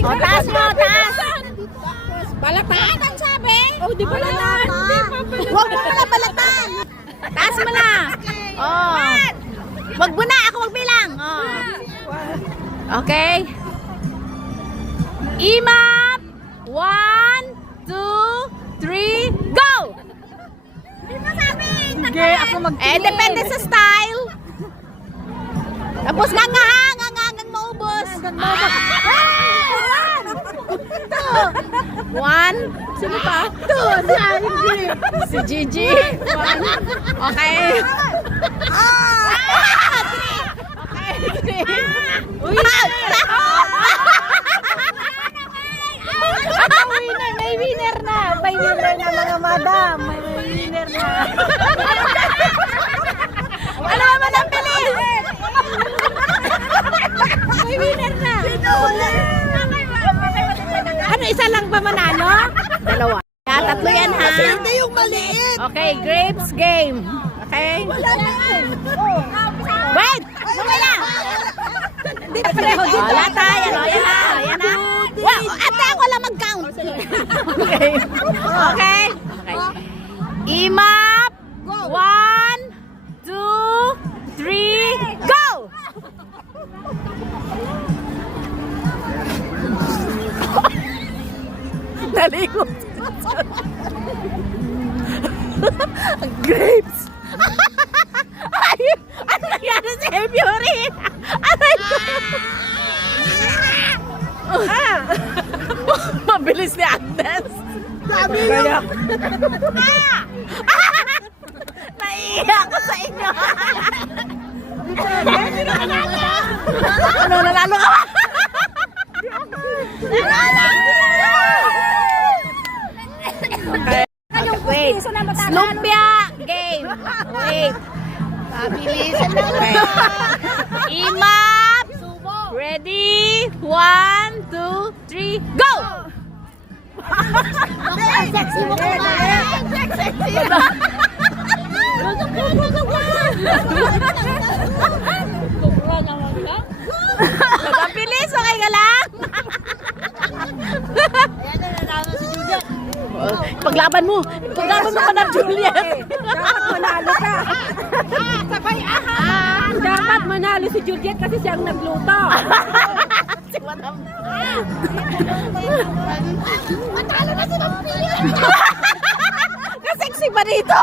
O, taas mo, taas. Balatan ang sabi. Oh, di balatan. Huwag mo pala balatan. Taas mo na. Oh. Wag mo na, ako magbilang. Oh. Okay. Imap. 1, 2, 3, go! Sige, ako Depende sa style. Tapos ngangang maubos. One. Sino pa? Two. Si Gigi. One. Okay. Okay. Three. Uy. May winner na. May winner na mga madam. May winner na. Ano naman ang bilis? May winner na. Ano, isa lang ba manalo? Dalawa. Kaya tatlo yan, ha? Hindi yung maliit. Okay, grapes game. Okay? Wait! Wala! Wala tayo. Yan na. Yan na. Wow, ate, ako lang mag-count. Okay. Okay. Imap. 1, 2, 3, go! Naligo. Grapes. Ay, ano nangyari sa February? Aray ko. Mabilis ni Agnes. Sabi lang. Naiiyak ko sa inyo. Ano, nanalo ka ba? Okay. Wait. Lumpia game. Wait. Pabilisan lang. Okay. Imap. Ready? 1, 2, 3, go! Sexy mo ka na. Sexy. Ang bilis, okay ka lang? Ayan na, nanalo si Juliet. Paglaban mo ka na, Juliet. Dapat manalo ka. Sabay aha. Dapat manalo si Juliet kasi siya ang nagluto. Si Madam. Matalo na si Juliet. Kasexy ba dito?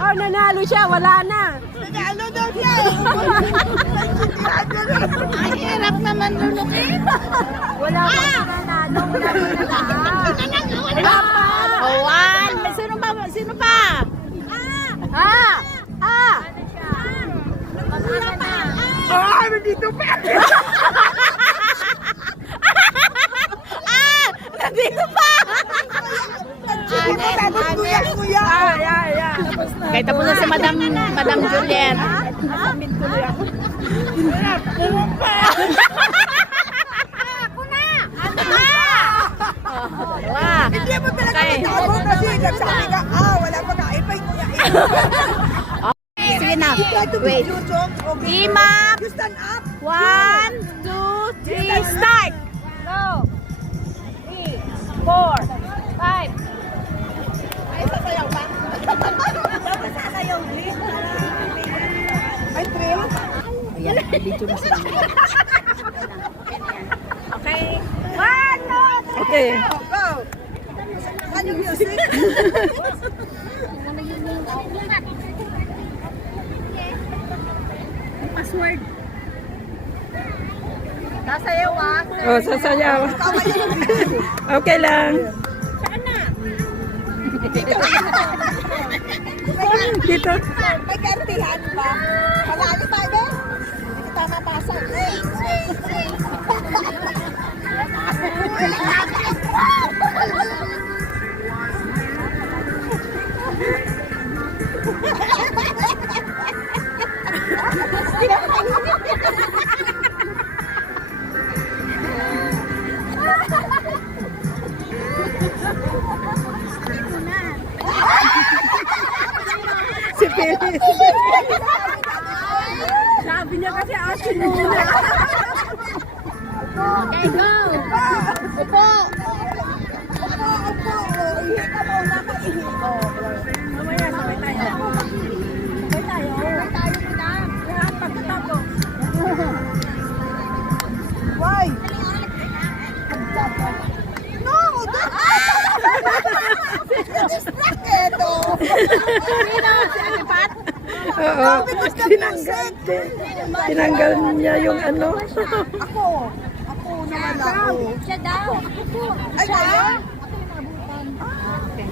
Oh, nanalo siya, wala na. Nanalo daw siya. Ang hirap naman lulukin. Wala pa nanalo, wala pa nanalo. Wala pa. One. Sino pa? Ah, nandito pa. Nandito pa. Kuya. Kaya tapos na si Madam Juliet. Wow. Hindi mo talaga natago kasi nagsabi ka, wala pa kaipay kuya. Sige na. Wait. Imap. You stand up. 1, 2, 3, start. Go. 3, 4, 5. Ay, sasayaw pa. Dapat sasayaw, please. Ay, thrill. Ayan, dito na sila. Okay. 1, 2, 3. Okay. Go. Saan yung music? Password. Sasayaw ah. Oh, sasayaw. Okay lang. Saan na? Dito. May kartihan ba? Malali pa ba? Hindi kita mapasok. Si Phyllis. Sabi niya kasi asin muna. Okay, go! Upo! Upo! Ihi ka muna ka ihi. Mamaya, sabay tayo. Sabay tayo. Sabay tayo muna. Lahat pagkatapos. Why? No! Distracted! Oo, tinanggal niya yung ano. Ako naman ako. Siya daw. Ay, kaya?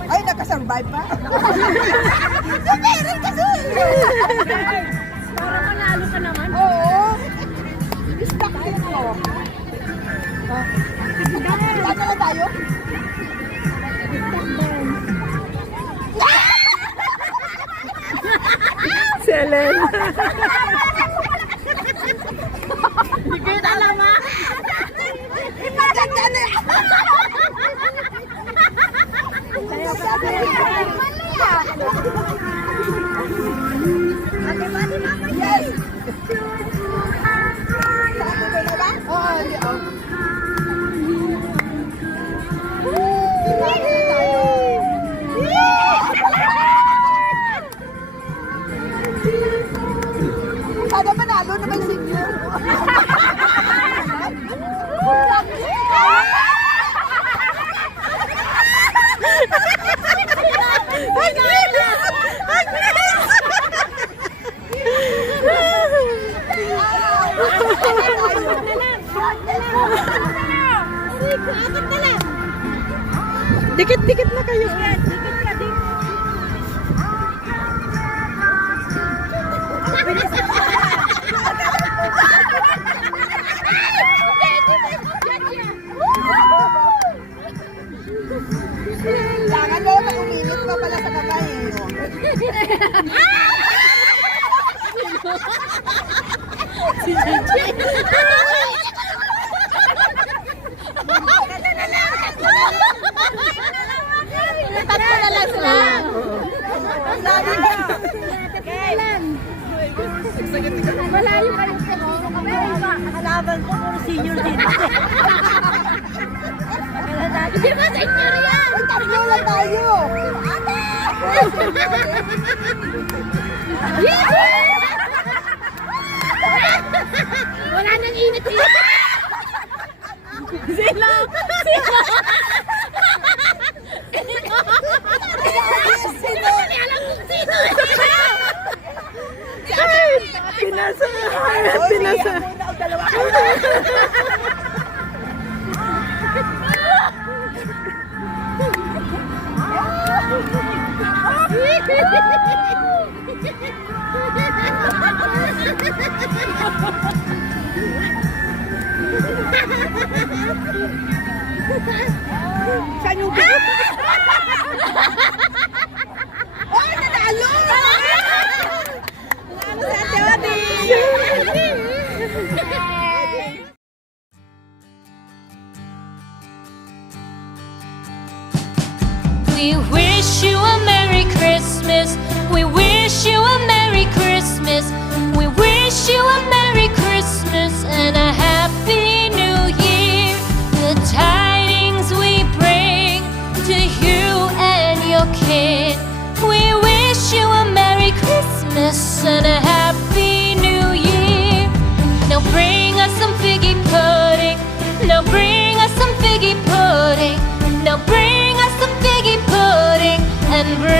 Ay, nakasurvive pa? Meron kasi! Para manalo ka naman. Oo. Distracted ko. Saan na tayo? Si Ellen. Hindi ko yung alam ha. Maganda na! Yes! Sabi ko na ba? Oo, hindi ako. Sana manalo na may senior. Dikit-dikit na kayo. Kailangan mo, mag-uminit pa pala sa kamay. Si Gigi. Tatlo na lang sila. Sabi ka. Malayo pa yung siguro kami. Kalaban ko puro senior dito. Hindi ba senior yan? Ay, tatlo na tayo. Wala nang init dito. Sino? Sino? Alam kong sino. Pinasa. Oh, Pinasa. sige, muna o dalawa. Saan yung bigot? Oh, nanalo! Nanalo si Ate Odi! We wish you a Merry Christmas. We wish you a Merry Christmas. We wish you a Merry Christmas and a Happy New Year. The tidings we bring to you and your kid. We wish you a Merry Christmas and a Happy New Year. Now bring us some figgy pudding. Now bring us some figgy pudding. Now bring us some figgy pudding and bring